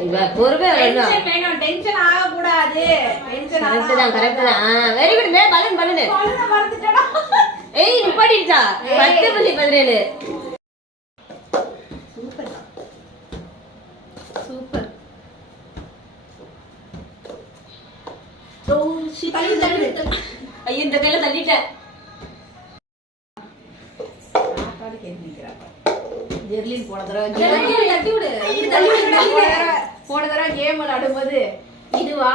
பொறுமை டென்ஷன் வேணும், டென்ஷன் ஆக கூடாது. டென்ஷன் கரெக்ட் தான். வெரி குட் மே. பலூன் மறந்துட்டடா. ஏய் நிப்பாட்டிடுச்சா? 10:17. Super super. ஐயோ இந்த கையில தள்ளிட்டேன். ஜெர்லின் போன தடவை கேம் விளையாடும்போது இதுவா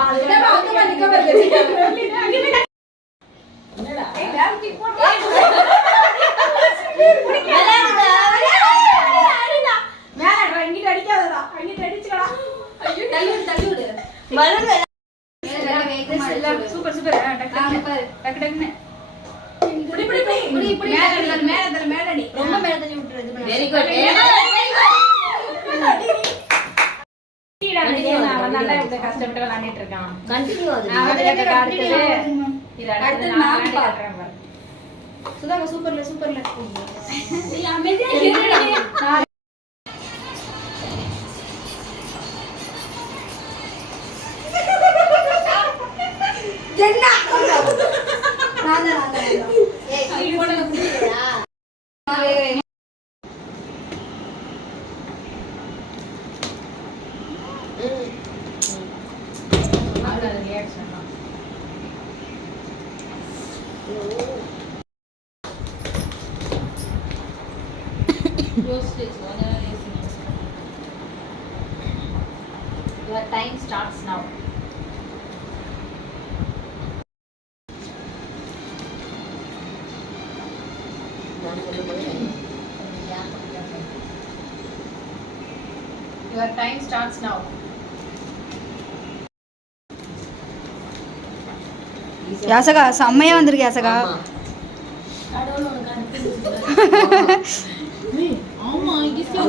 சூப்பர் சூப்பர். ரொம்ப மேல தள்ளி விட்டுறது. Very good. கஷ்டப்பட்டு விளையாண்டுட்டு இருக்கான். கண்டினியூ ஆகுது. சுதாங்க சூப்பர்ல சூப்பர்ல. Your time starts now. Your time starts now. யாசகா செம்மையா வந்திருக்கு யாசகா. ஆமா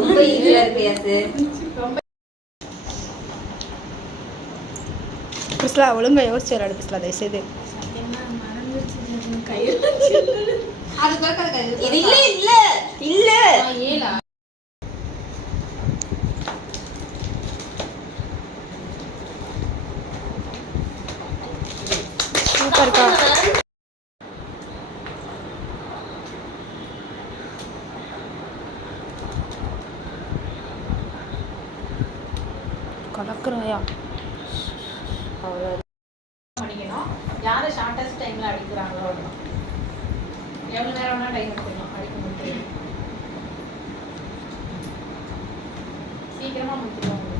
ரொம்ப ஈஸியா இருக்கு யாசு. பிஸ்லா ஒழுங்கா யோசிச்சு விளையாடு பிஸ்லா தயவு செய்து. இது இல்ல இல்ல இல்ல. ஏலா சூப்பர்க்கா. கலக்குறாயா? பண்ணிக்கணும். யாரு ஷார்ட்டஸ்ட் டைம்ல அடிக்கிறாங்களோ எவ்வளவு நேரம் வேணா டைம் எடுத்துக்கலாம் அடிக்க முடியும். சீக்கிரமா முடிச்சிடுவாங்க.